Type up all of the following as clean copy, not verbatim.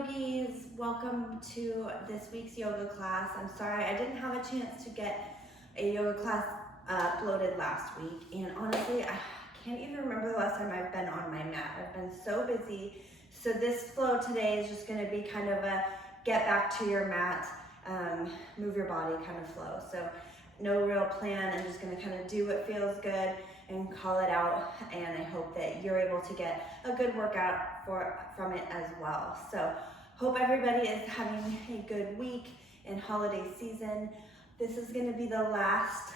yogis, welcome to this week's yoga class. I'm sorry I didn't have a chance to get a yoga class uploaded last week, and honestly I can't even remember the last time I've been on my mat. I've been so busy. So this flow today is just going to be kind of a get back to your mat, move your body kind of flow. So no real plan. I'm just going to kind of do what feels good and call it out, and I hope that you're able to get a good workout from it as well. So hope everybody is having a good week and holiday season. This is going to be the last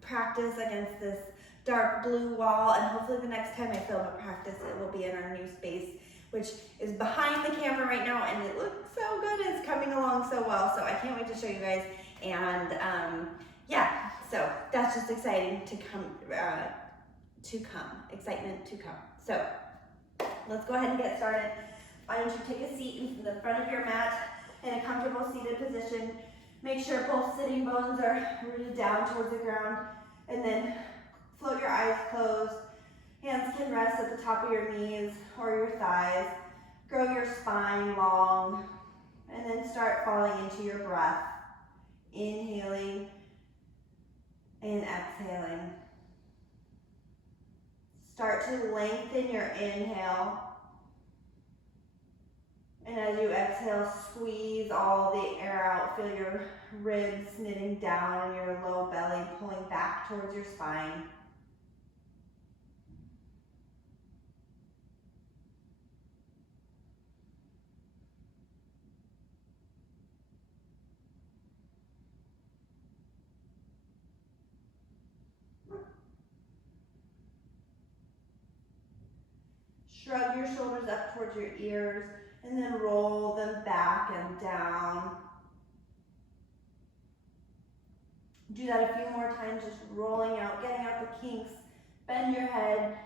practice against this dark blue wall, and hopefully the next time I film a practice it will be in our new space, which is behind the camera right now, and it looks so good. It's coming along so well, so I can't wait to show you guys. And yeah, so that's just exciting to come. Excitement to come. So let's go ahead and get started. Why don't you take a seat in the front of your mat in a comfortable seated position. Make sure both sitting bones are rooted down towards the ground, and then float your eyes closed. Hands can rest at the top of your knees or your thighs. Grow your spine long, and then start falling into your breath. Inhaling and exhaling. Start to lengthen your inhale. And as you exhale, squeeze all the air out. Feel your ribs knitting down and your low belly pulling back towards your spine. Shrug your shoulders up towards your ears, and then roll them back and down. Do that a few more times, just rolling out, getting out the kinks. Bend your head,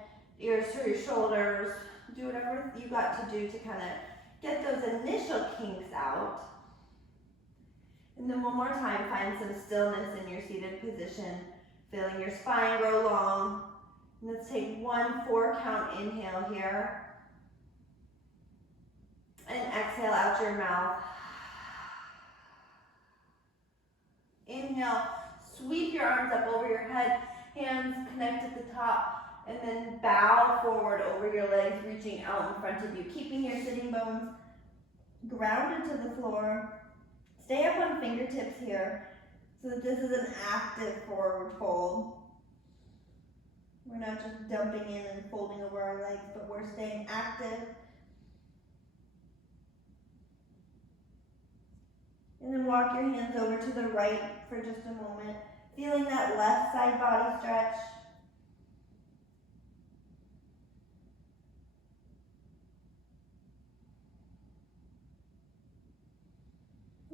ears to your shoulders. Do whatever you got to do to kind of get those initial kinks out. And then one more time, find some stillness in your seated position, feeling your spine grow long. Let's take 1 4-count inhale here. And exhale out your mouth. Inhale, sweep your arms up over your head, hands connect at the top, and then bow forward over your legs, reaching out in front of you, keeping your sitting bones grounded to the floor. Stay up on fingertips here, so that this is an active forward fold. We're not just dumping in and folding over our legs, but we're staying active. And then walk your hands over to the right for just a moment, feeling that left side body stretch.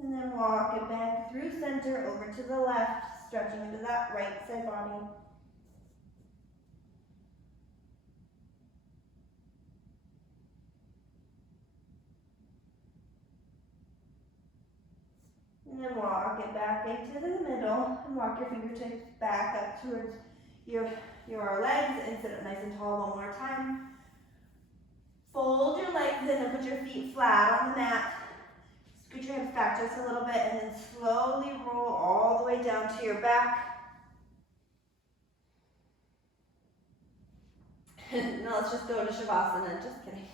And then walk it back through center over to the left, stretching into that right side body. And then walk it back into the middle and walk your fingertips back up towards your legs and sit up nice and tall one more time. Fold your legs in and put your feet flat on the mat. Scoot your hips back just a little bit and then slowly roll all the way down to your back. Now let's just go to Shavasana. Just kidding.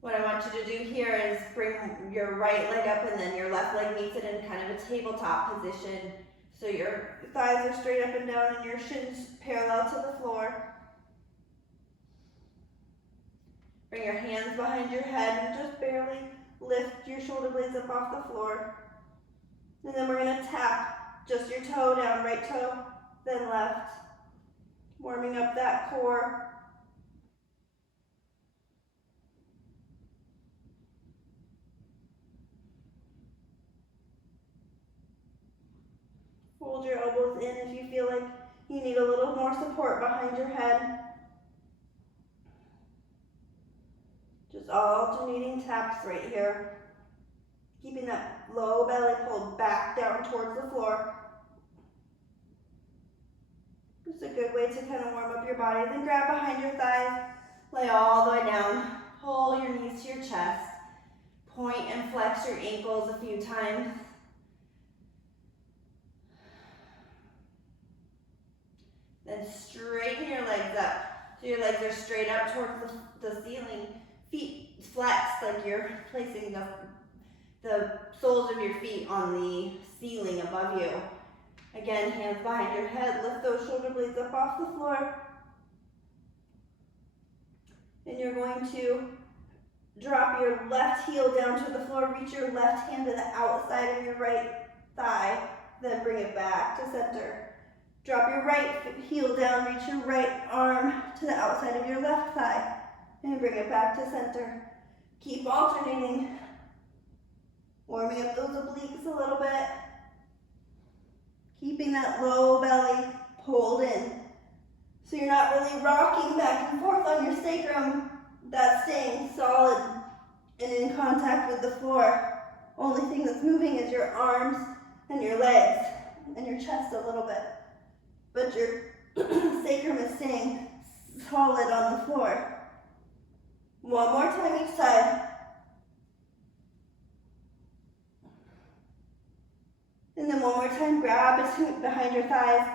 What I want you to do here is bring your right leg up and then your left leg meets it in kind of a tabletop position. So your thighs are straight up and down and your shins parallel to the floor. Bring your hands behind your head and just barely lift your shoulder blades up off the floor. And then we're going to tap just your toe down, right toe, then left. Warming up that core. Fold your elbows in if you feel like you need a little more support behind your head. Just alternating taps right here. Keeping that low belly pulled back down towards the floor. Just a good way to kind of warm up your body. Then grab behind your thighs, lay all the way down. Pull your knees to your chest. flex your ankles a few times. Then straighten your legs up. So your legs are straight up towards the ceiling. Feet flex like you're placing the soles of your feet on the ceiling above you. Again, hands behind your head. Lift those shoulder blades up off the floor. And you're going to drop your left heel down to the floor. Reach your left hand to the outside of your right thigh. Then bring it back to center. Drop your right heel down. Reach your right arm to the outside of your left thigh. And bring it back to center. Keep alternating. Warming up those obliques a little bit. Keeping that low belly pulled in. So you're not really rocking back and forth on your sacrum. That's staying solid and in contact with the floor. Only thing that's moving is your arms and your legs and your chest a little bit. But your sacrum is staying solid on the floor. One more time each side. And then one more time, grab behind your thighs,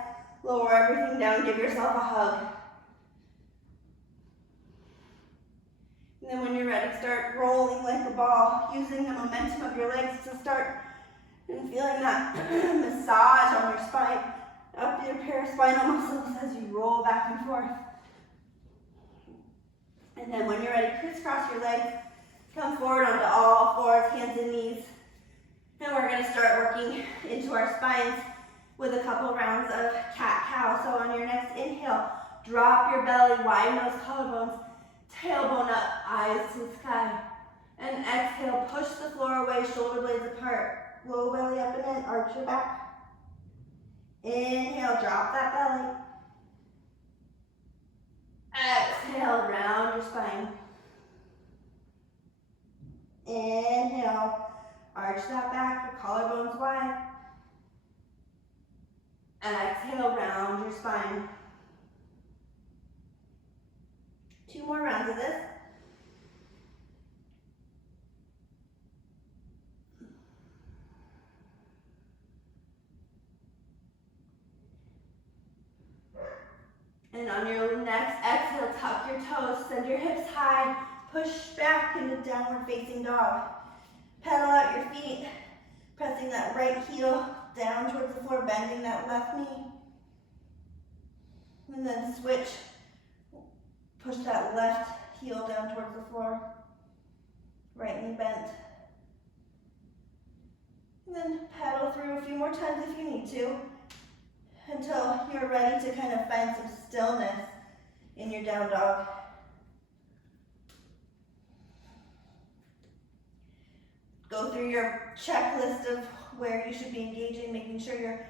lower everything down, give yourself a hug. And then when you're ready, start rolling like a ball, using the momentum of your legs to start and feeling that massage on your spine, up your paraspinal muscles as you roll back and forth. And then when you're ready, crisscross your legs, come forward onto all fours, hands and knees. And we're going to start working into our spines with a couple rounds of cat-cow. So on your next inhale, drop your belly, widen those collarbones, tailbone up, eyes to the sky. And exhale, push the floor away, shoulder blades apart. Low belly up and in, arch your back. Inhale, drop that belly. Exhale, round your spine. Inhale, arch that back, your collarbones wide. Exhale, round your spine. 2 more rounds of this. And on your next exhale, tuck your toes, send your hips high, push back into downward facing dog. Pedal out your feet, pressing that right heel down towards the floor, bending that left knee. And then switch, push that left heel down towards the floor, right knee bent. And then pedal through a few more times if you need to, until you're ready to kind of find some stillness in your down dog. Go through your checklist of where you should be engaging, making sure your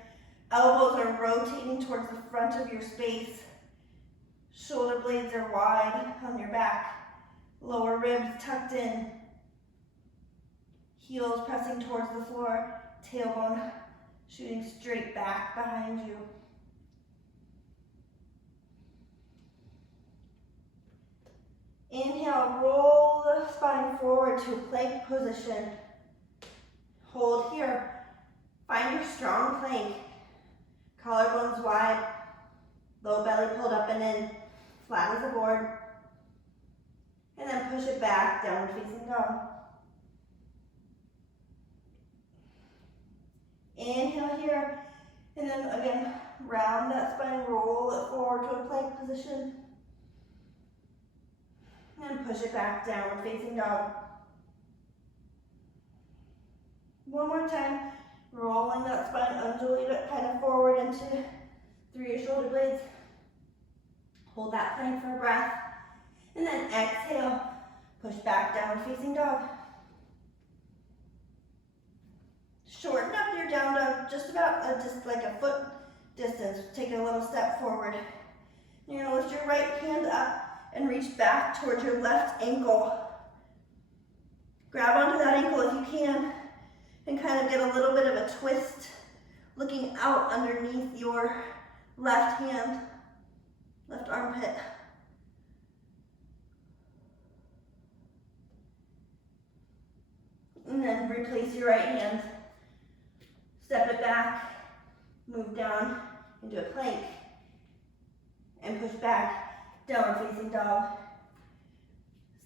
elbows are rotating towards the front of your space. Shoulder blades are wide on your back. Lower ribs tucked in. Heels pressing towards the floor. Tailbone shooting straight back behind you. Inhale, roll the spine forward to a plank position. Hold here. Find your strong plank. Collarbones wide. Low belly pulled up and in. Flat as a board. And then push it back, downward facing dog. Inhale here. And then again, round that spine, roll it forward to a plank position. And push it back, downward facing dog. One more time, rolling that spine, undulate it kind of forward into through your shoulder blades. Hold that plank for a breath. And then exhale, push back, downward facing dog. Shorten up your down dog, just about just like a foot distance. Take a little step forward. You're gonna lift your right hand up and reach back towards your left ankle. Grab onto that ankle if you can and kind of get a little bit of a twist looking out underneath your left hand, left armpit. And then then replace your right hand. Step it back, move down into a plank, and push back, downward facing dog.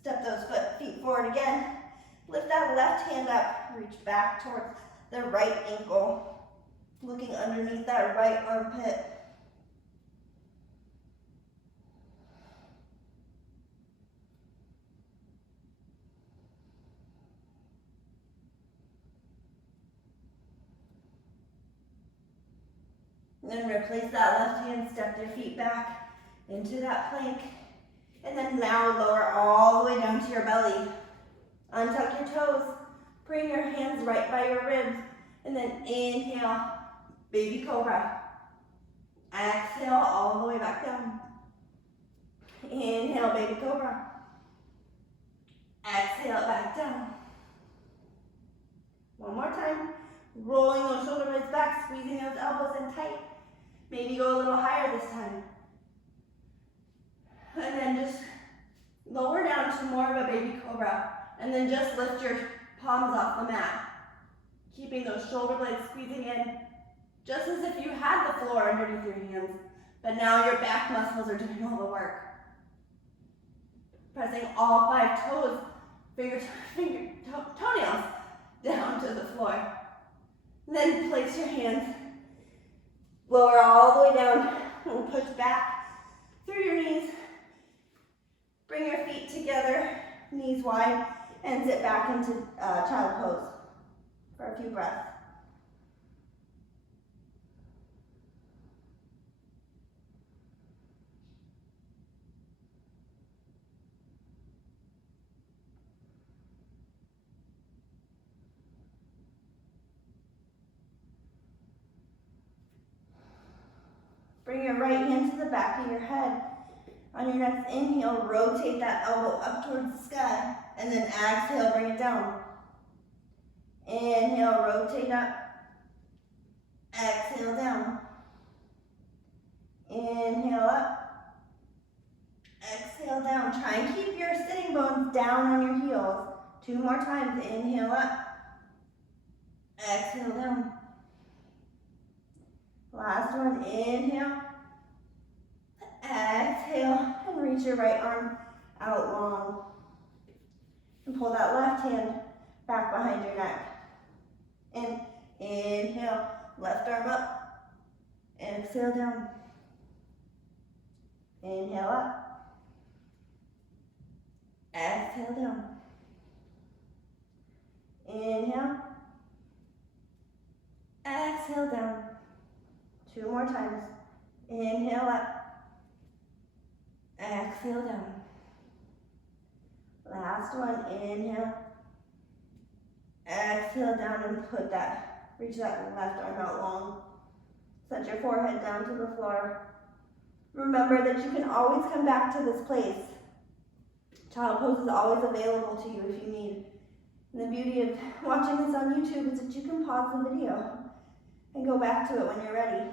Step those feet forward again. Lift that left hand up, reach back towards the right ankle, looking underneath that right armpit. Then replace that left hand, step your feet back into that plank. And then now lower all the way down to your belly. Untuck your toes. Bring your hands right by your ribs. And then inhale, baby cobra. Exhale all the way back down. Inhale, baby cobra. Exhale back down. One more time. Rolling those shoulder blades back, squeezing those elbows in tight. Maybe go a little higher this time. And then just lower down to more of a baby cobra. And then just lift your palms off the mat. Keeping those shoulder blades squeezing in, just as if you had the floor underneath your hands. But now your back muscles are doing all the work. Pressing all 5 toes, toenails down to the floor. Then place your hands, lower all the way down, and push back through your knees. Bring your feet together, knees wide, and sit back into child pose for a few breaths. Bring your right hand to the back of your head. On your next inhale, rotate that elbow up towards the sky, and then exhale, bring it down. Inhale, rotate up. Exhale, down. Inhale, up. Exhale, down. Try and keep your sitting bones down on your heels. 2 more times. Inhale, up. Exhale, down. Last one, inhale, exhale, and reach your right arm out long. And pull that left hand back behind your neck. And inhale, left arm up, exhale down. Inhale up, exhale down. Inhale, exhale down. 2 more times. Inhale up. Exhale down. Last one. Inhale. Exhale down and reach that left arm out long. Set your forehead down to the floor. Remember that you can always come back to this place. Child pose is always available to you if you need. And the beauty of watching this on YouTube is that you can pause the video and go back to it when you're ready.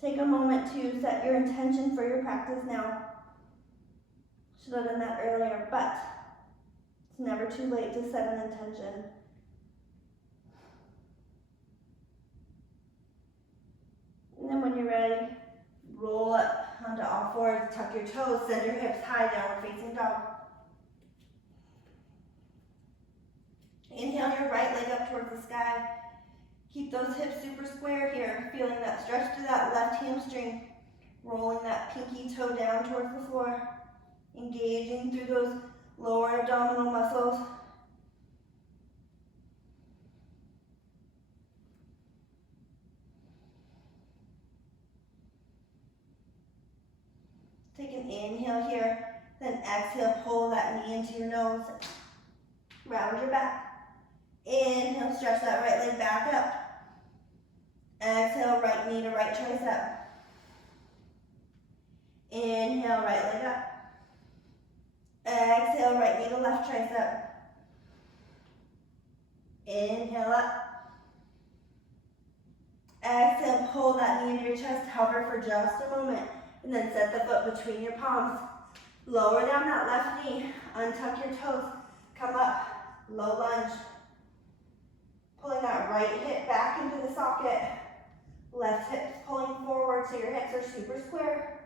Take a moment to set your intention for your practice now. Should have done that earlier, but it's never too late to set an intention. And then when you're ready, roll up onto all fours, tuck your toes, send your hips high, downward facing dog. Inhale your right leg up towards the sky. Keep those hips super square here, feeling that stretch through that left hamstring. Rolling that pinky toe down towards the floor. Engaging through those lower abdominal muscles. Take an inhale here, then exhale, pull that knee into your nose. Round your back. Inhale, stretch that right leg back up. Exhale, right knee to right tricep. Inhale, right leg up. Exhale, right knee to left tricep. Inhale up. Exhale, pull that knee into your chest, hover for just a moment, and then set the foot between your palms. Lower down that left knee, untuck your toes, come up, low lunge. Pulling that right hip back into the socket. Left hip's pulling forward so your hips are super square.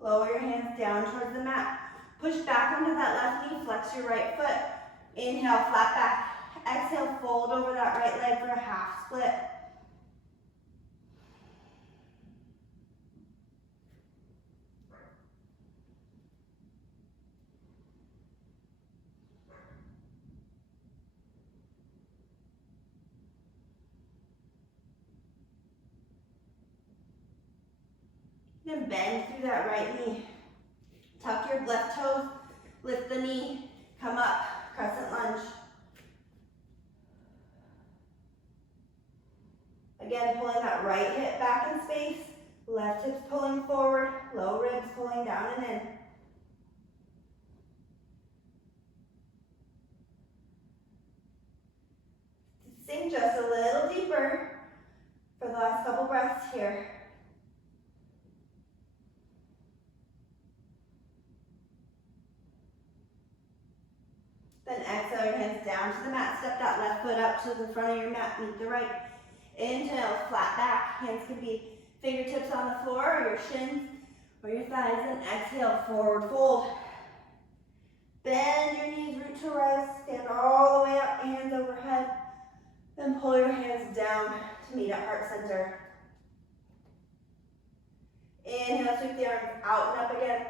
Lower your hands down towards the mat. Push back onto that left knee, flex your right foot. Inhale, flat back. Exhale, fold over that right leg for a half split. Then bend through that right knee. Tuck your left toes, lift the knee, come up, crescent lunge. Again, pulling that right hip back in space, left hip's pulling forward, low ribs pulling down and in. Sink just a little deeper for the last couple breaths here. Then exhale your hands down to the mat. Step that left foot up to the front of your mat. Meet the right. Inhale, flat back. Hands can be fingertips on the floor or your shins or your thighs. And exhale, forward fold. Bend your knees, root to rise. Stand all the way up, hands overhead. Then pull your hands down to meet at heart center. Inhale, sweep the arms out and up again.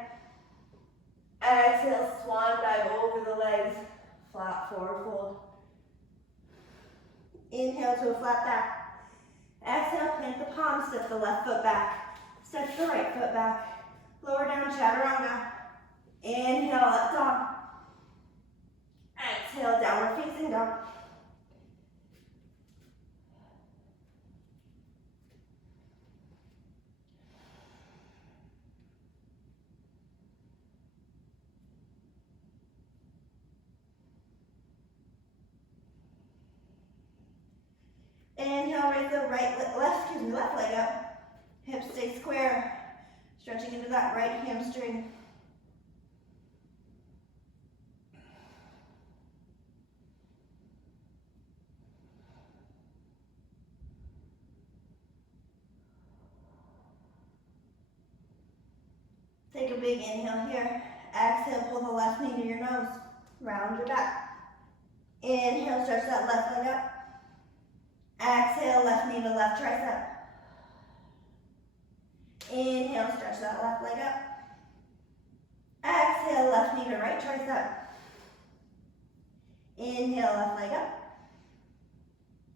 Exhale, swan dive over the legs. Flat forward fold. Inhale to a flat back. Exhale, plant the palms, step the left foot back. Step the right foot back. Lower down, chaturanga. Inhale, up dog. Exhale, downward facing dog. Inhale, raise the left leg up. Hips stay square. Stretching into that right hamstring. Take a big inhale here. Exhale, pull the left knee to your nose. Round your back. Inhale, stretch that left leg up. Exhale, left knee to left tricep. Inhale, stretch that left leg up. Exhale, left knee to right tricep. Inhale, left leg up.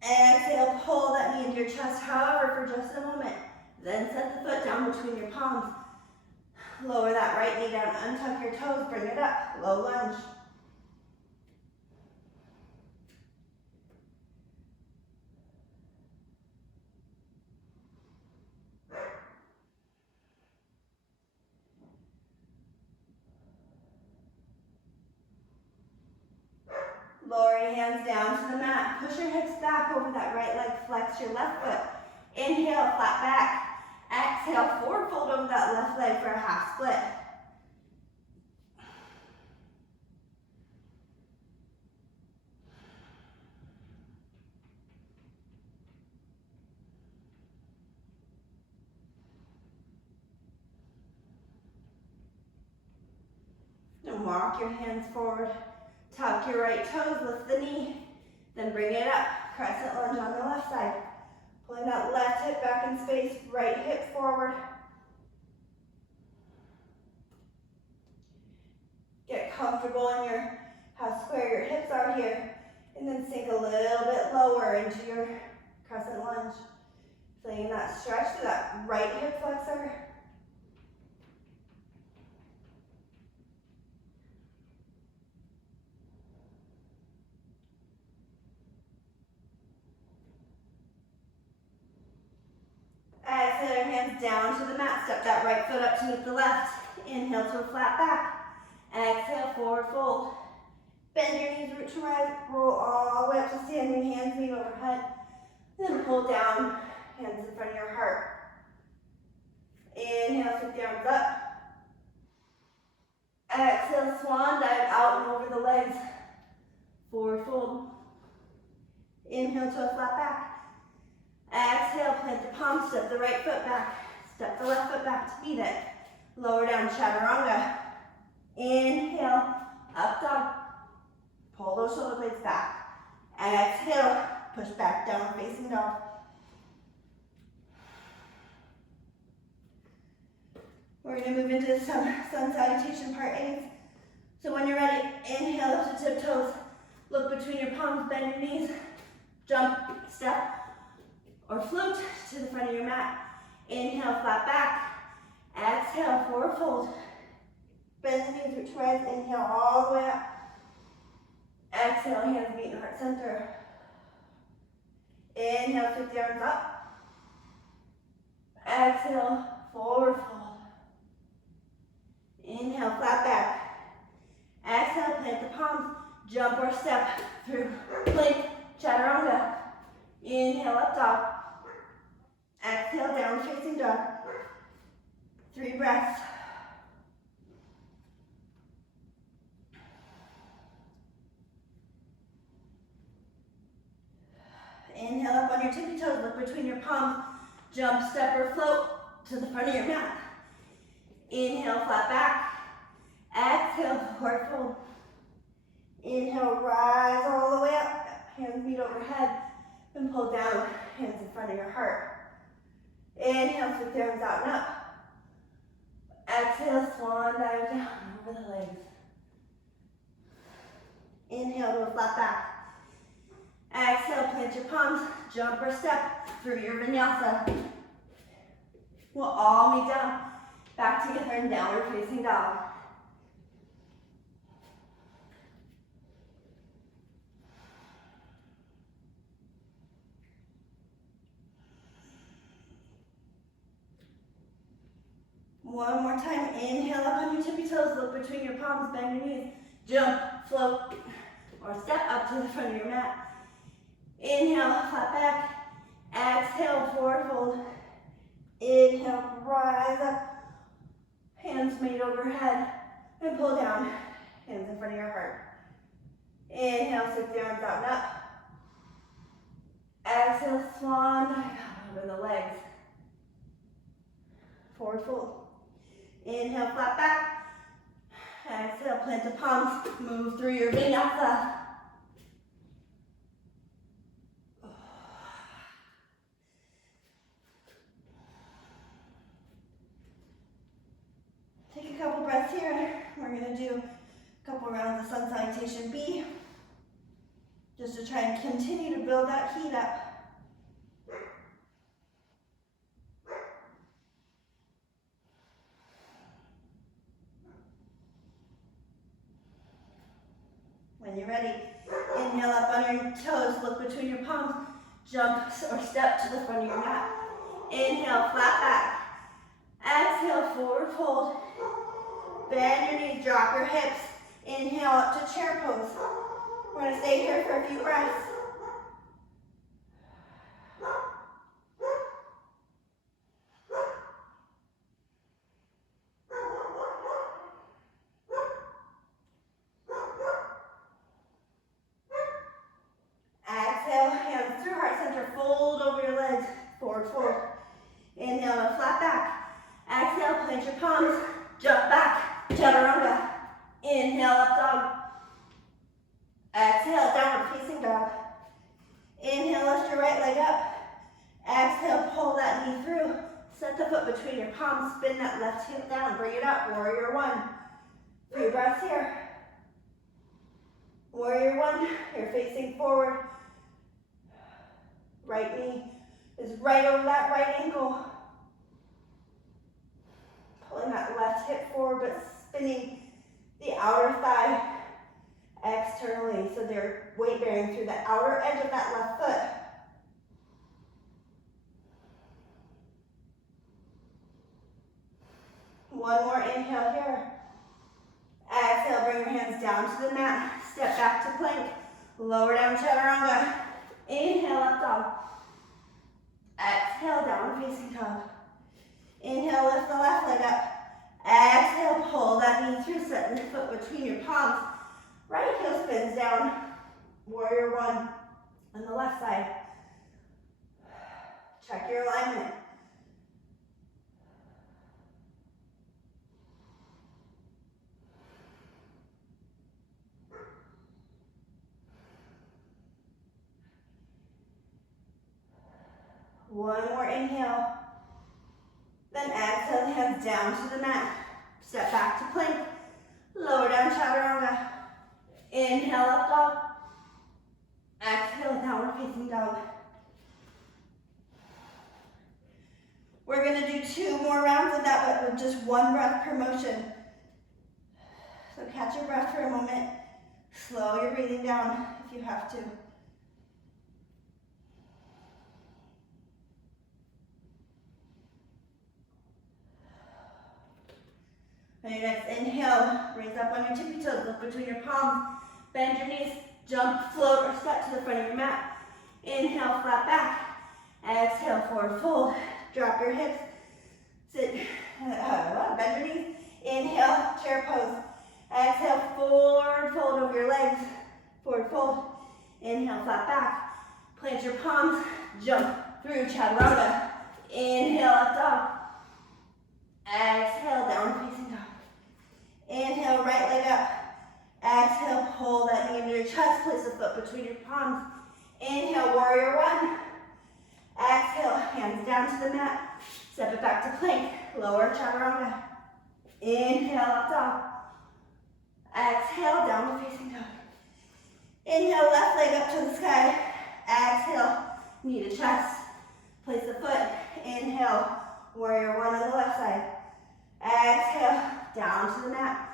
Exhale, pull that knee into your chest, hover for just a moment. Then set the foot down between your palms. Lower that right knee down, untuck your toes, bring it up, low lunge. Lower your hands down to the mat. Push your hips back over that right leg. Flex your left foot. Inhale, flat back. Exhale, forward fold over that left leg for a half split. And walk your hands forward. Tuck your right toes, lift the knee. Then bring it up. Crescent lunge on the left side. Pulling that left hip back in space, right hip forward. Get comfortable in how square your hips are here. And then sink a little bit lower into your crescent lunge. Feeling that stretch to that right hip flexor. Exhale your hands down to the mat. Step that right foot up to meet the left. Inhale to a flat back. Exhale, forward fold. Bend your knees, root to rise, roll all the way up to standing, hands meet overhead. Then pull down, hands in front of your heart. Inhale, sweep the arms up. Exhale, swan dive out and over the legs. Forward fold. Inhale to a flat back. Exhale, plant the palms, step the right foot back. Step the left foot back to meet it. Lower down, chaturanga. Inhale, up dog. Pull those shoulder blades back. Exhale, push back down, facing dog. We're going to move into some sun salutation part 8. So when you're ready, inhale up to tiptoes. Look between your palms, bend your knees. Jump, step, or float to the front of your mat. Inhale, flat back. Exhale, forward fold. Bend the knees, root to rise. Inhale all the way up. Exhale, hands meet in heart center. Inhale, sweep the arms up. Exhale, forward fold. Inhale, flat back. Exhale, plant the palms. Jump or step through plank, chaturanga. Inhale, up dog. Exhale, down facing dog. 3 breaths. Inhale up on your tippy toes, look between your palms. Jump, step, or float to the front of your mat. Inhale, flat back. Exhale, forward fold. Inhale, rise all the way up. Hands meet overhead. And pull down, hands in front of your heart. Inhale, sweep the arms out and up. Exhale, swan dive down over the legs. Inhale to a flat back. Exhale, plant your palms, jump or step through your vinyasa. We'll all meet down, back together in downward facing dog. One more time, inhale up on your tippy toes, look between your palms, bend your knees, jump, float, or step up to the front of your mat. Inhale, flat back. Exhale, forward fold. Inhale, rise up. Hands meet overhead. And pull down. Hands in front of your heart. Inhale, sweep the arms out and up. Exhale, swan dive out over the legs. Forward fold. Inhale, flat back. Exhale, plant the palms. Move through your vinyasa. Take a couple breaths here. We're going to do a couple rounds of sun salutation B, just to try and continue to build that heat up. When you're ready, inhale up on your toes, look between your palms, jump or step to the front of your mat. Inhale, flat back. Exhale, forward fold. Bend your knees, drop your hips. Inhale up to chair pose. We're going to stay here for a few breaths. Exhale, hands through heart center, fold over your legs, forward fold. Inhale to flat back. Exhale, plant your palms, jump back, chaturanga. Inhale, up dog. Exhale, downward facing dog. Inhale, lift your right leg up. Exhale, pull that knee through. Set the foot between your palms, spin that left heel down, bring it up, warrior one. 3 breaths here. Warrior one, you're facing forward. Right knee is right over that right ankle. Pulling that left hip forward, but spinning the outer thigh externally, so they're weight bearing through the outer edge of that left foot. One more inhale here. Exhale. Exhale, bring your hands down to the mat. Step back to plank. Lower down chaturanga. Inhale, up dog. Exhale, down facing dog. Inhale, lift the left leg up. Exhale, pull that knee through, set your foot between your palms. Right heel spins down. Warrior one on the left side. Check your alignment. One more inhale. Then exhale, hands down to the mat. Step back to plank. Lower down chaturanga. Inhale, up dog. Exhale, downward facing dog. We're gonna do 2 more rounds of that, but with just 1 breath per motion. So catch your breath for a moment. Slow your breathing down if you have to. On your next inhale, raise up on your tippy toes, look between your palms, bend your knees, jump, float, or step to the front of your mat. Inhale, flat back. Exhale, forward fold. Drop your hips. Sit, bend your knees. Inhale, chair pose. Exhale, forward fold over your legs. Forward fold. Inhale, flat back. Plant your palms, jump through chaturanga. Inhale, up dog. Exhale, down facing dog. Inhale, right leg up. Exhale, pull that knee into your chest. Place the foot between your palms. Inhale, warrior one. Exhale, hands down to the mat. Step it back to plank. Lower chaturanga. Inhale, up dog. Exhale, downward facing dog. Inhale, left leg up to the sky. Exhale, knee to chest. Place the foot. Inhale, warrior one on the left side. Exhale, down to the mat.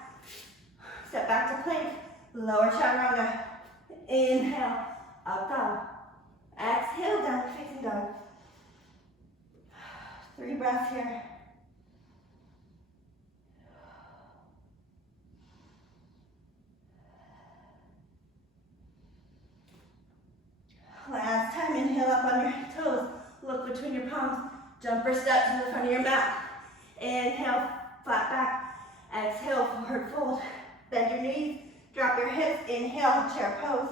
Step back to plank. Lower chaturanga. Inhale, up dog. Exhale, downward facing dog. 3 breaths here. Last time, inhale up on your toes. Look between your palms. Jump or step to the front of your mat. Inhale, flat back. Exhale, forward fold. Bend your knees. Drop your hips. Inhale, chair pose.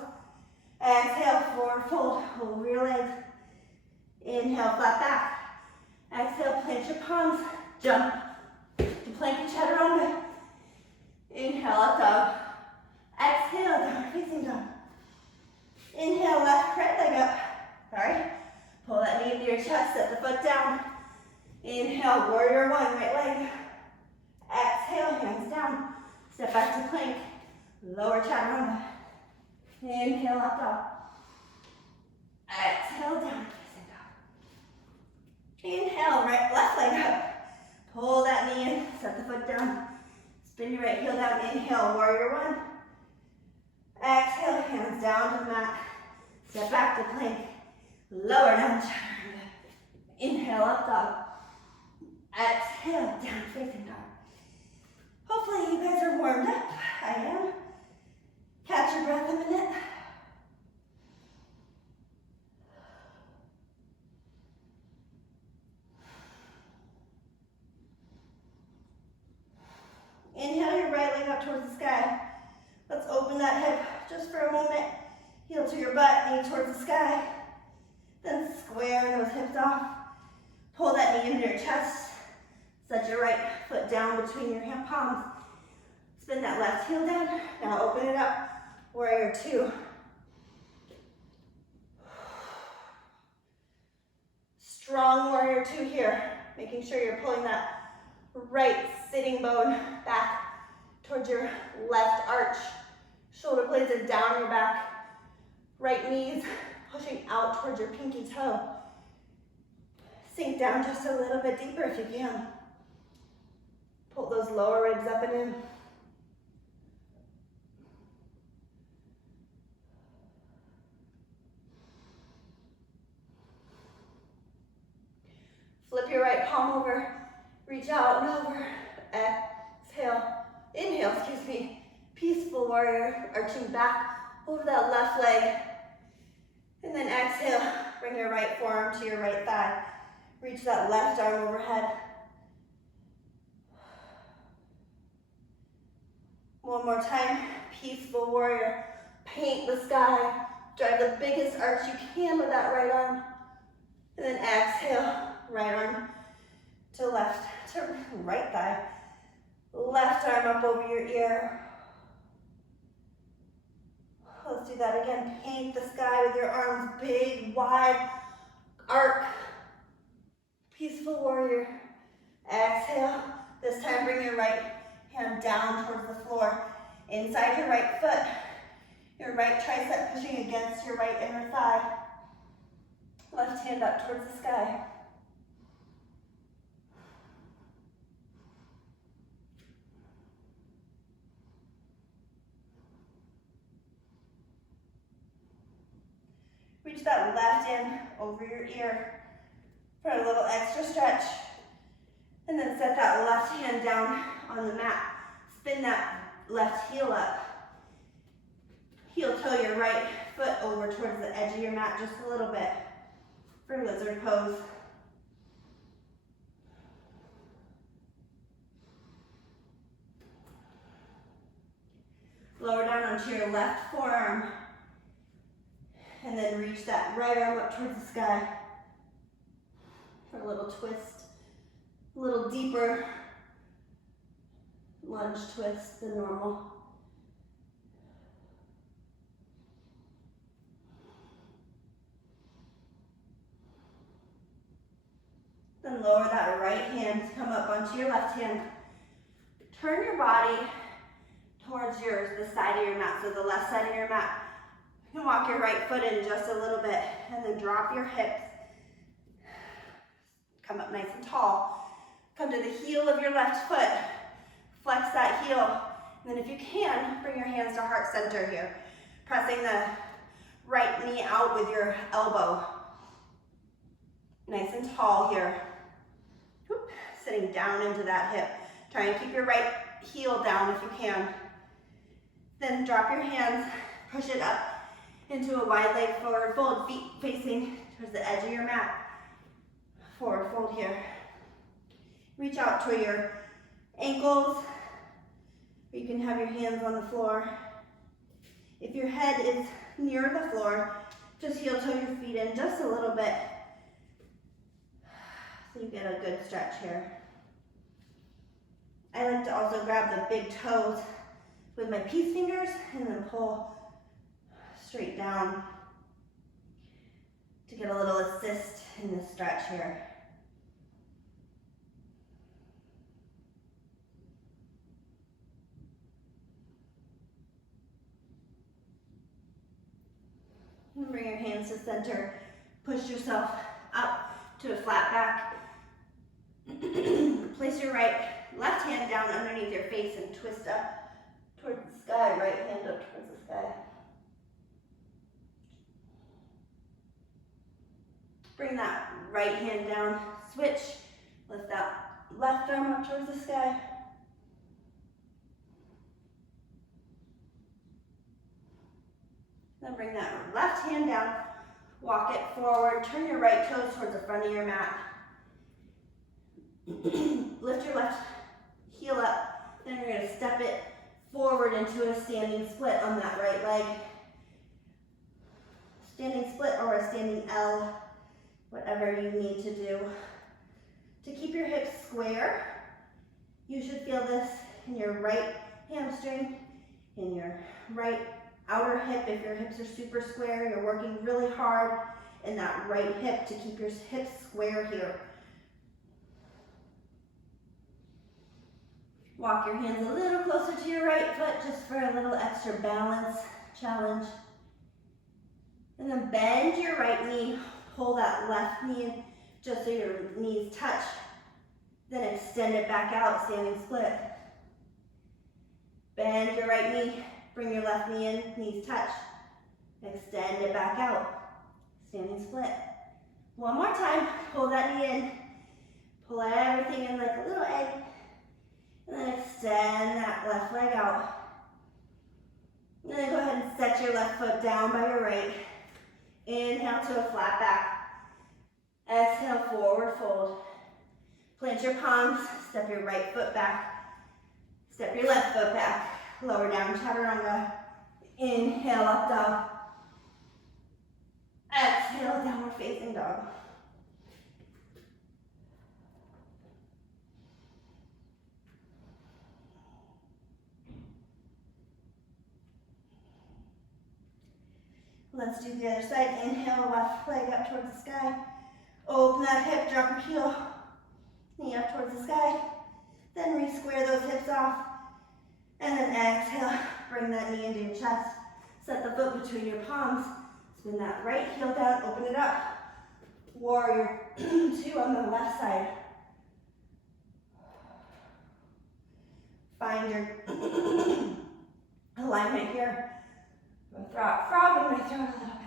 Exhale, forward fold. Over your legs. Inhale, flat back. Exhale, plant your palms. Jump to plank and chaturanga. Inhale, up dog. Exhale, downward facing dog. Inhale, left, right leg up. Sorry. Pull that knee into your chest, set the foot down. Inhale, warrior one, right leg. Exhale, hands down. Step back to plank. Lower chaturanga. Inhale, up dog. Exhale, down facing dog. Inhale, right, left leg up. Pull that knee in, set the foot down. Spin your right heel down. Inhale, warrior one. Exhale, hands down to the mat. Step back to plank. Lower down chaturanga. Inhale, up dog. Exhale, down facing dog. Hopefully you guys are warmed up. I am. Catch your breath a minute. Inhale your right leg up towards the sky. Let's open that hip just for a moment. Heel to your butt, knee towards the sky. Then square those hips off. Pull that knee into your chest. Set your right foot down between your palms. Spin that left heel down. Now open it up. Warrior two. Strong warrior two here. Making sure you're pulling that right sitting bone back towards your left arch. Shoulder blades are down your back. Right knees pushing out towards your pinky toe. Sink down just a little bit deeper if you can. Pull those lower ribs up and in. Flip your right palm over. Reach out and over. Exhale. Inhale, Peaceful warrior, arching back over that left leg. And then exhale, bring your right forearm to your right thigh. Reach that left arm overhead. One more time, peaceful warrior. Paint the sky. Drive the biggest arch you can with that right arm. And then exhale, right arm to right thigh. Left arm up over your ear. Let's do that again. Paint the sky with your arms big, wide, arc. Peaceful warrior. Exhale. This time bring your right hand down towards the floor. Inside your right foot. Your right tricep pushing against your right inner thigh. Left hand up towards the sky. Reach that left hand over your ear for a little extra stretch. And then set that left hand down on the mat. Spin that left heel up. Heel toe your right foot over towards the edge of your mat just a little bit for lizard pose. Lower down onto your left forearm. And then reach that right arm up towards the sky for a little twist. A little deeper lunge twist than normal. Then lower that right hand, come up onto your left hand. Turn your body towards the side of your mat, so the left side of your mat. You can walk your right foot in just a little bit and then drop your hips. Come up nice and tall. Come to the heel of your left foot. Flex that heel. And then if you can, bring your hands to heart center here. Pressing the right knee out with your elbow. Nice and tall here. Whoop. Sitting down into that hip. Try and keep your right heel down if you can. Then drop your hands, push it up into a wide leg forward fold, feet facing towards the edge of your mat. Forward fold here. Reach out to your ankles. Or you can have your hands on the floor. If your head is near the floor, just heel toe your feet in just a little bit so you get a good stretch here. I like to also grab the big toes with my peace fingers and then pull straight down to get a little assist in this stretch here. And bring your hands to center. Push yourself up to a flat back. Place your left hand down underneath your face and twist up towards the sky. Right hand up towards the sky. Bring that right hand down. Switch. Lift that left arm up towards the sky. Then bring that left hand down, walk it forward, turn your right toes towards the front of your mat. Lift your left heel up, then you're gonna step it forward into a standing split on that right leg. Standing split or a standing L, whatever you need to do. To keep your hips square, you should feel this in your right hamstring, in your right outer hip. If your hips are super square, you're working really hard in that right hip to keep your hips square here. Walk your hands a little closer to your right foot just for a little extra balance challenge. And then bend your right knee, pull that left knee in just so your knees touch. Then extend it back out, standing split. Bend your right knee, bring your left knee in, knees touch. Extend it back out, standing split. One more time, pull that knee in. Pull everything in like a little egg. And then extend that left leg out. And then go ahead and set your left foot down by your right. Inhale to a flat back. Exhale, forward fold. Plant your palms, step your right foot back. Step your left foot back. Lower down, chaturanga. Inhale, up dog. Exhale, downward facing dog. Let's do the other side. Inhale, left leg up towards the sky. Open that hip, drop your heel. Knee up towards the sky. Then re-square those hips off. And then exhale, bring that knee into your chest. Set the foot between your palms. Spin that right heel down, open it up. Warrior 2 on the left side. Find your alignment here. Frog in my throat a little bit.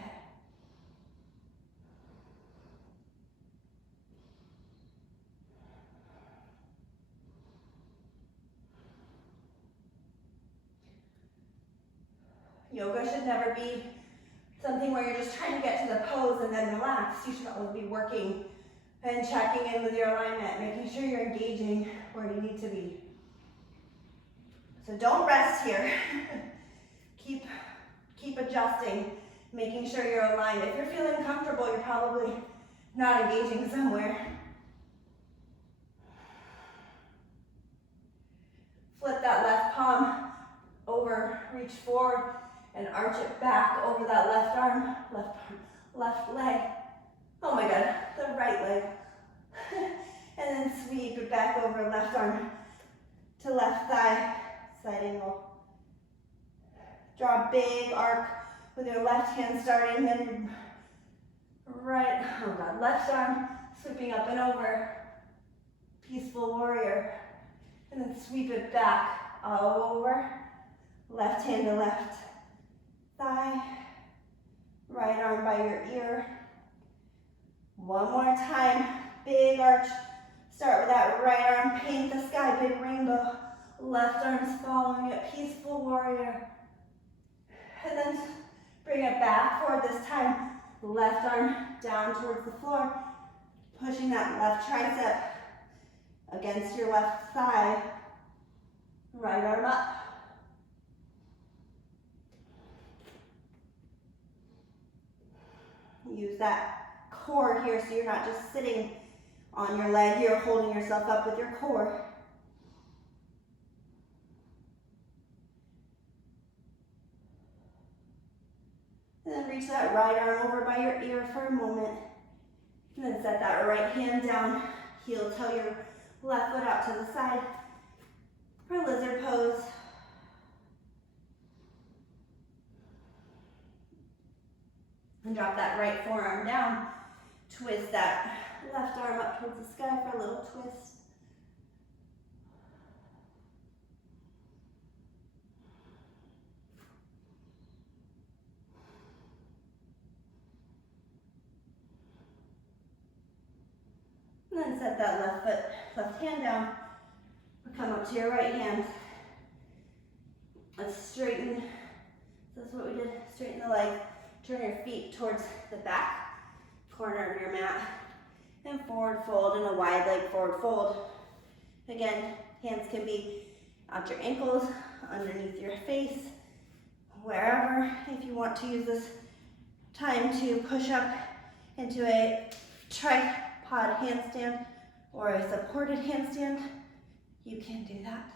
Yoga should never be something where you're just trying to get to the pose and then relax. You should always be working and checking in with your alignment, making sure you're engaging where you need to be. So don't rest here. Keep adjusting, making sure you're aligned. If you're feeling comfortable, you're probably not engaging somewhere. Flip that left palm over, reach forward, and arch it back over that left arm, left leg. Oh my God, the right leg. And then sweep it back over left arm to left thigh, side angle. Draw a big arc with your left hand starting, then right, oh God, left arm sweeping up and over. Peaceful warrior. And then sweep it back all over. Left hand to left thigh. Right arm by your ear. One more time. Big arch. Start with that right arm. Paint the sky. Big rainbow. Left arm's following it. Peaceful warrior. And then bring it back forward this time. Left arm down towards the floor. Pushing that left tricep against your left thigh. Right arm up. Use that core here so you're not just sitting on your leg, you're holding yourself up with your core. And then reach that right arm over by your ear for a moment. And then set that right hand down, heel toe your left foot out to the side for lizard pose. And drop that right forearm down. Twist that left arm up towards the sky for a little twist. And then set that left hand down. Come up to your right hand. Let's straighten. That's what we did. Straighten the leg. Turn your feet towards the back corner of your mat. And forward fold in a wide leg forward fold. Again, hands can be at your ankles, underneath your face, wherever. If you want to use this time to push up into a tripod handstand or a supported handstand, you can do that.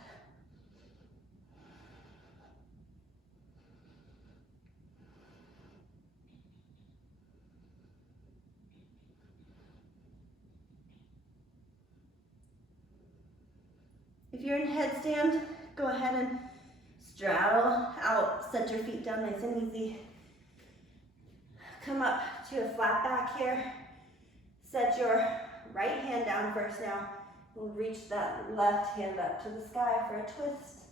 If you're in headstand, go ahead and straddle out, set your feet down nice and easy. Come up to a flat back here. Set your right hand down first now. We'll reach that left hand up to the sky for a twist.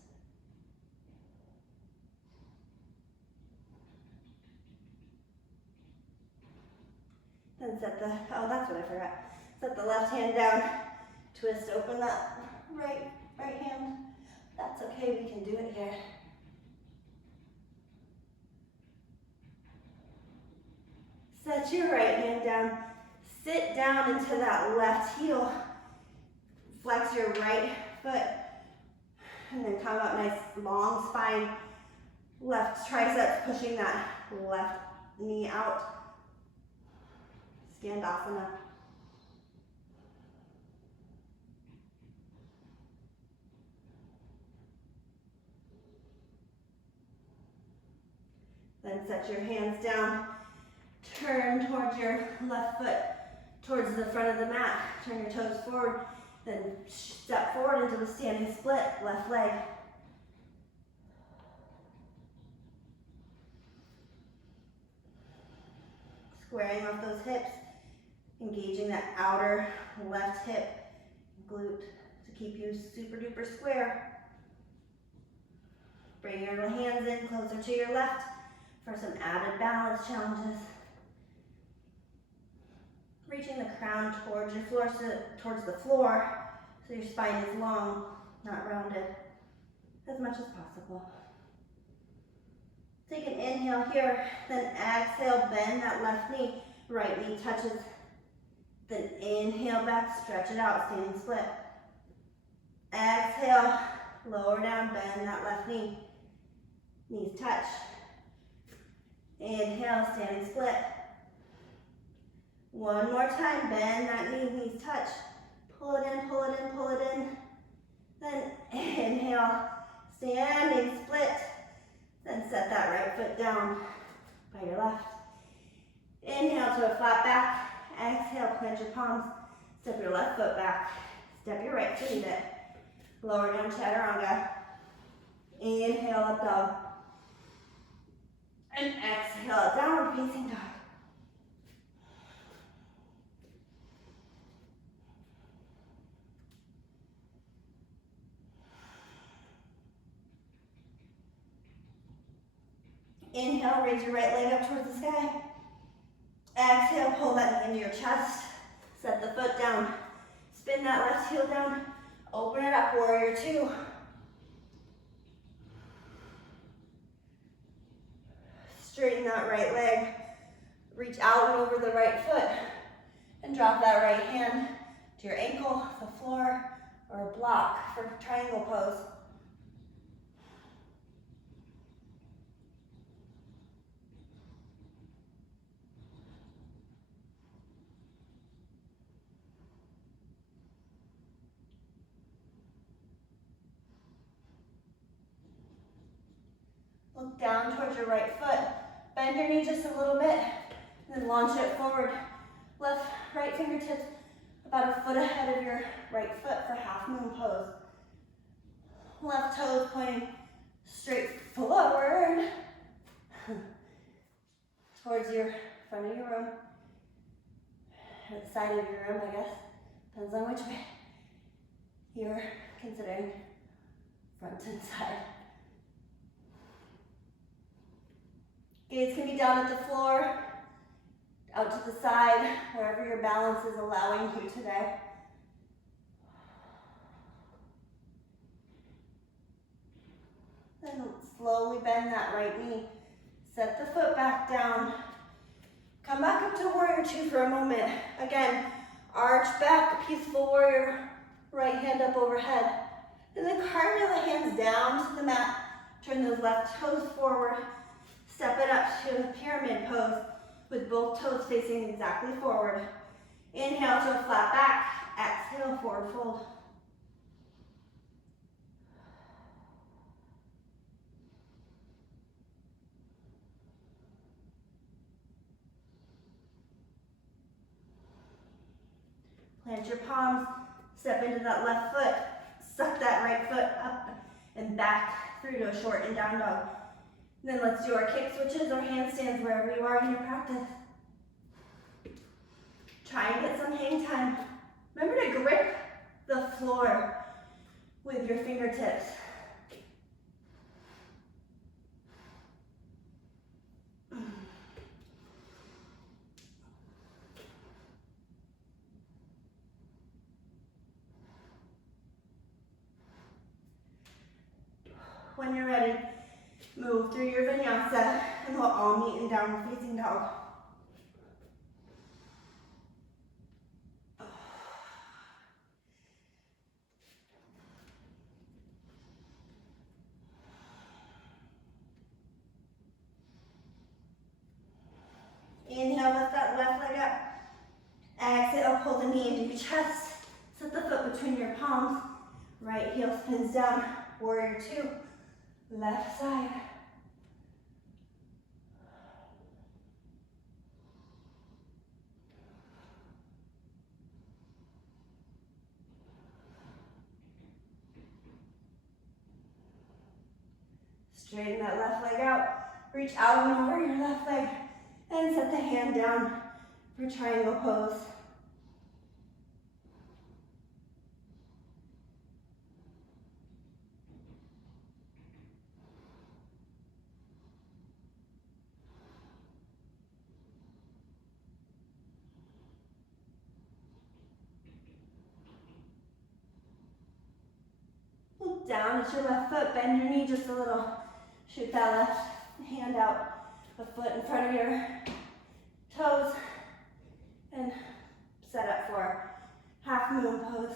Then set the, oh, that's what I forgot. Set the left hand down, twist, open that right hand. That's okay, we can do it here. Set your right hand down. Sit down into that left heel. Flex your right foot. And then come up, nice long spine. Left triceps pushing that left knee out. Skandasana. Then set your hands down. Turn towards your left foot, towards the front of the mat. Turn your toes forward. Then step forward into the standing split, left leg. Squaring off those hips, engaging that outer left hip, glute to keep you super duper square. Bring your hands in closer to your left for some added balance challenges. Reaching the crown towards your floor, towards the floor, so your spine is long, not rounded, as much as possible. Take an inhale here, then exhale, bend that left knee, right knee touches. Then inhale back, stretch it out, standing split. Exhale, lower down, bend that left knee. Knees touch. Inhale, standing split. One more time, bend that knee, knees touch. Pull it in, pull it in, pull it in. Then inhale, standing split. Then set that right foot down by your left. Inhale to a flat back. Exhale, plant your palms. Step your left foot back. Step your right foot in it. Lower down, chaturanga. Inhale, up dog. And exhale, downward facing dog. Inhale, raise your right leg up towards the sky. Exhale, pull that knee into your chest. Set the foot down. Spin that left heel down. Open it up, warrior two. Straighten that right leg. Reach out and over the right foot. And drop that right hand to your ankle, the floor, or a block for triangle pose. Look down towards your right foot. Bend your knee just a little bit, and then launch it forward. Right fingertips about a foot ahead of your right foot for half moon pose. Left toes pointing straight forward towards your front of your room, or the side of your room, I guess. Depends on which way you're considering, front and side. Gaze can be down at the floor, out to the side, wherever your balance is allowing you today. Then slowly bend that right knee. Set the foot back down. Come back up to warrior two for a moment. Again, arch back, peaceful warrior, right hand up overhead. And then cartwheel the hands down to the mat. Turn those left toes forward. Step it up to a pyramid pose with both toes facing exactly forward. Inhale to a flat back. Exhale, forward fold. Plant your palms. Step into that left foot. Suck that right foot up and back through to a short and down dog. Then let's do our kick switches or handstands wherever you are in your practice. Try and get some hang time. Remember to grip the floor with your fingertips. When you're ready, move through your vinyasa and we'll all meet in downward facing dog. Hands down, warrior two, left side. Straighten that left leg out. Reach out and over your left leg and set the hand down for triangle pose. Look down at your left foot, bend your knee just a little. Shoot that left hand out, a foot in front of your toes, and set up for half moon pose.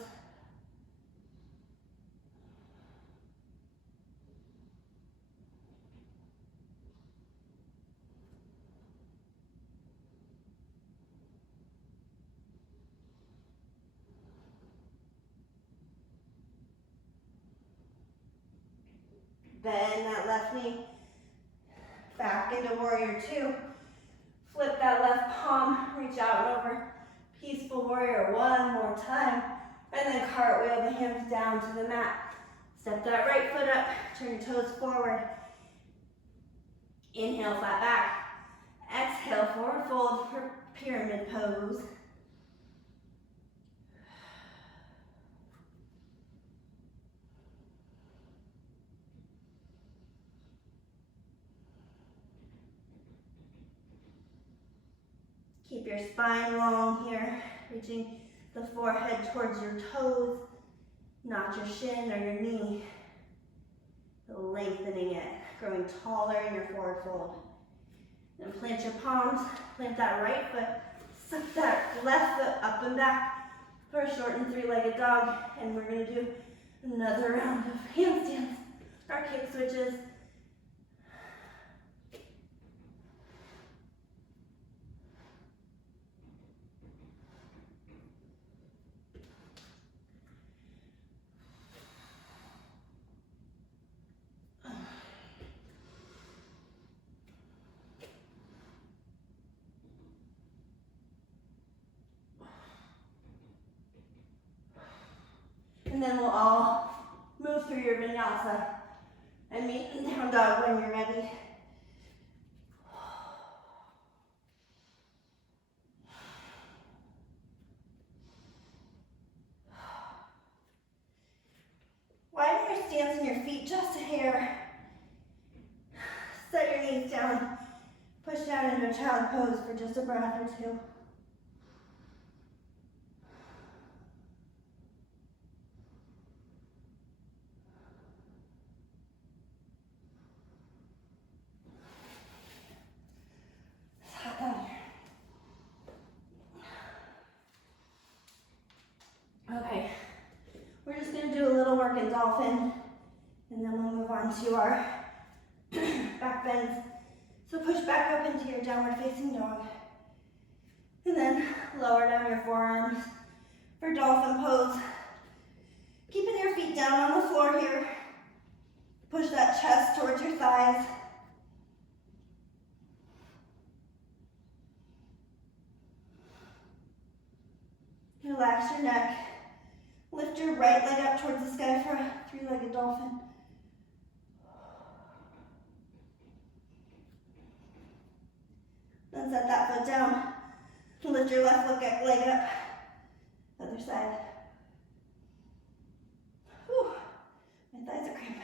Bend that left knee back into warrior two. Flip that left palm, reach out and over. Peaceful warrior one more time. And then cartwheel the hands down to the mat. Step that right foot up, turn your toes forward. Inhale, flat back. Exhale, forward fold for pyramid pose. Keep your spine long here, reaching the forehead towards your toes, not your shin or your knee. Lengthening it, growing taller in your forward fold. Then plant your palms, plant that right foot, suck that left foot up and back for a shortened three-legged dog. And we're gonna do another round of handstands or kick switches. And then we'll all move through your vinyasa and meet in down dog when you're ready. Widen your stance in your feet just a hair. Set your knees down. Push down into a child pose for just a breath or two. Okay, we're just going to do a little work in dolphin, and then we'll move on to our back bends. So push back up into your downward facing dog, and then lower down your forearms for dolphin pose. Keeping your feet down on the floor here. Push that chest towards your thighs. Relax your neck. Lift your right leg up towards the sky for a three-legged dolphin. Then set that foot down. Lift your left leg up. Other side. Whew. My thighs are cramping.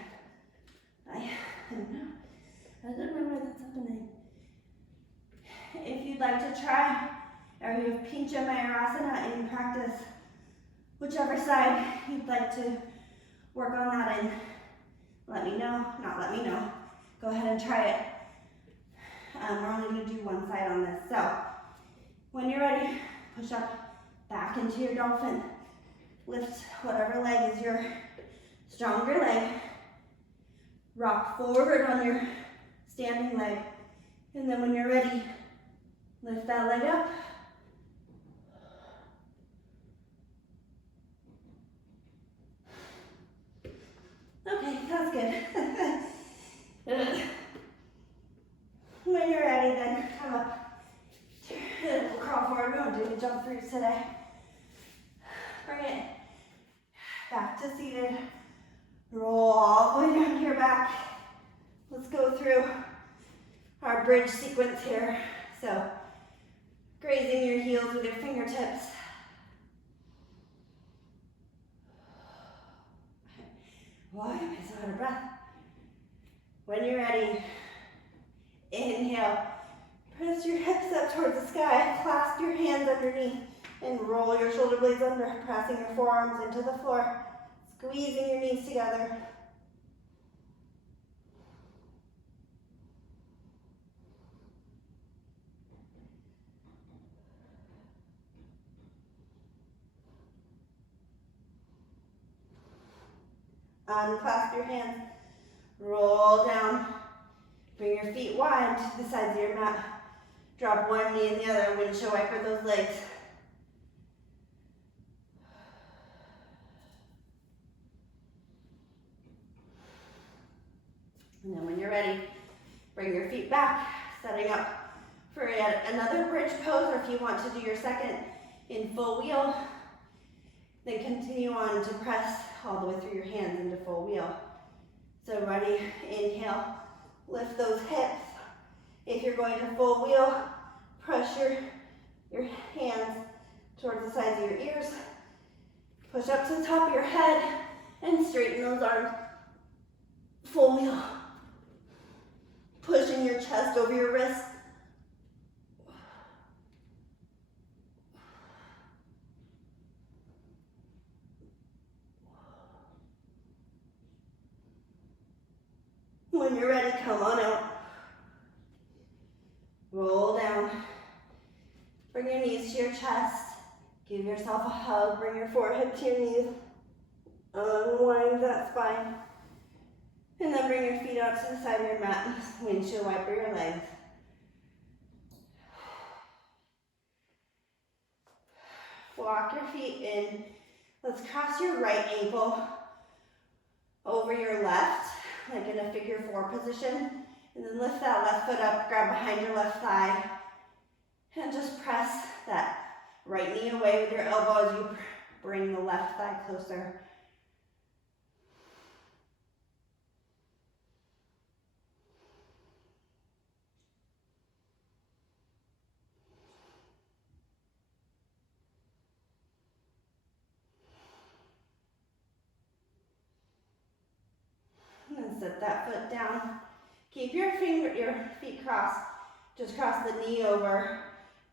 I don't know. I don't know why that's happening. If you'd like to try, or you have Pincha Mayurasana in practice, whichever side you'd like to work on that in, let me know. Not let me know. Go ahead and try it. We're only going to do one side on this. So, when you're ready, push up back into your dolphin. Lift whatever leg is your stronger leg. Rock forward on your standing leg. And then when you're ready, lift that leg up. Okay, that's good. When you're ready, then come up. We'll crawl forward. We won't do any jump throughs today. Bring it back to seated. Roll all the way down to your back. Let's go through our bridge sequence here. So, grazing your heels with your fingertips. Why am I so out of breath? When you're ready, inhale. Press your hips up towards the sky. Clasp your hands underneath and roll your shoulder blades under, pressing your forearms into the floor, squeezing your knees together. Unclasp your hands, roll down, bring your feet wide to the sides of your mat. Drop one knee and the other, windshield wiper those legs. And then when you're ready, bring your feet back, setting up for yet another bridge pose, or if you want to do your second in full wheel, then continue on to press all the way through your hands into full wheel. So ready, inhale, lift those hips. If you're going to full wheel, press your hands towards the sides of your ears. Push up to the top of your head and straighten those arms. Full wheel. Pushing your chest over your wrists. When you're ready, come on out. Roll down. Bring your knees to your chest. Give yourself a hug. Bring your forehead to your knees. Unwind that spine. And then bring your feet out to the side of your mat. Windshield wiper your legs. Walk your feet in. Let's cross your right ankle over your left, like in a figure four position. And then lift that left foot up, grab behind your left thigh, and just press that right knee away with your elbow as you bring the left thigh closer. And then set that foot down. Keep your feet crossed. Just cross the knee over.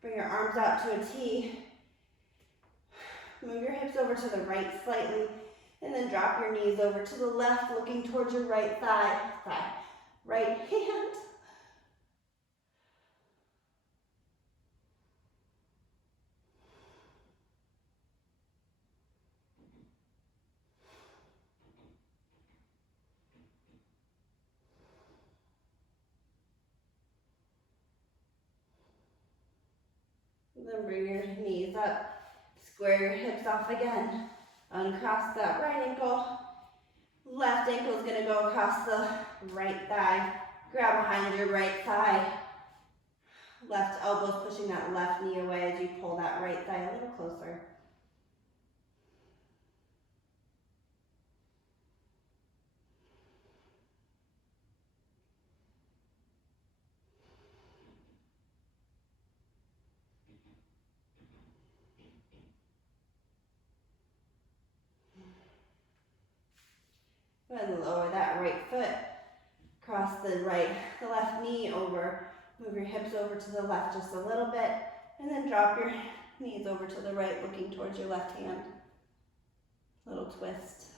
Bring your arms out to a T. Move your hips over to the right slightly. And then drop your knees over to the left, looking towards your right thigh. Right hand. Then bring your knees up, square your hips off again, uncross that right ankle, left ankle is going to go across the right thigh, grab behind your right thigh, left elbow is pushing that left knee away as you pull that right thigh a little closer. And lower that right foot, cross the left knee over, move your hips over to the left just a little bit, and then drop your knees over to the right, looking towards your left hand. Little twist.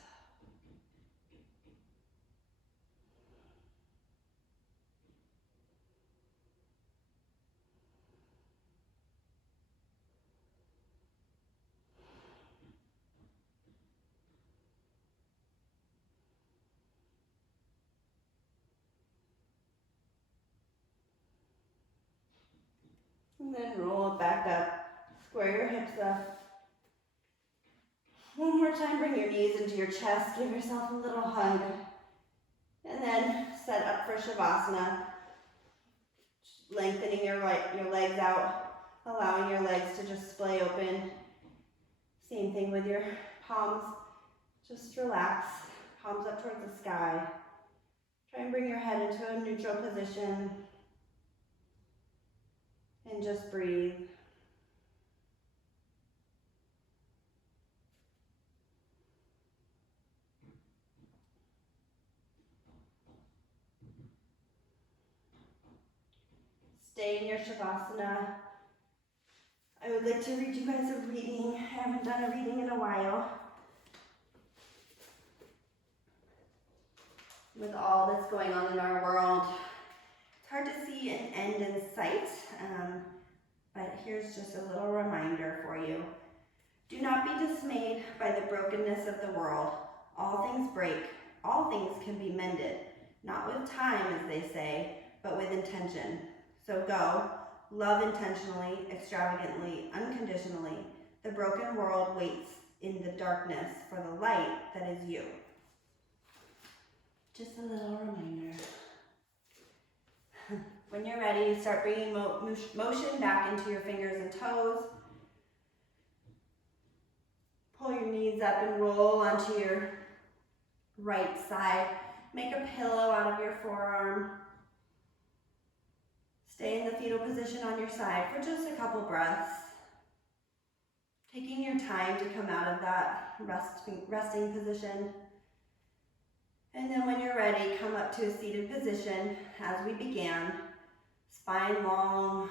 And then roll it back up. Square your hips up. One more time, bring your knees into your chest. Give yourself a little hug. Shavasana, lengthening your legs out, allowing your legs to just splay open. Same thing with your palms. Just relax, palms up towards the sky. Try and bring your head into a neutral position. And just breathe. Stay in your Shavasana. I would like to read you guys a reading. I haven't done a reading in a while. With all that's going on in our world, it's hard to see an end in sight, but here's just a little reminder for you. Do not be dismayed by the brokenness of the world. All things break. All things can be mended, not with time, as they say, but with intention. So go, love intentionally, extravagantly, unconditionally. The broken world waits in the darkness for the light that is you. Just a little reminder. When you're ready, start bringing motion back into your fingers and toes. Pull your knees up and roll onto your right side. Make a pillow out of your forearm. Stay in the fetal position on your side for just a couple breaths. Taking your time to come out of that resting position. And then when you're ready, come up to a seated position as we began. Spine long,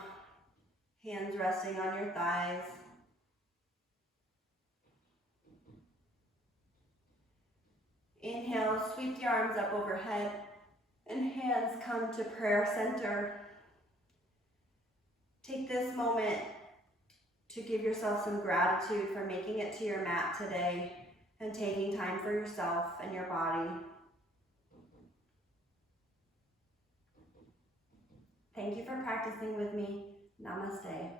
hands resting on your thighs. Inhale, sweep the arms up overhead, and hands come to prayer center. Take this moment to give yourself some gratitude for making it to your mat today and taking time for yourself and your body. Thank you for practicing with me. Namaste.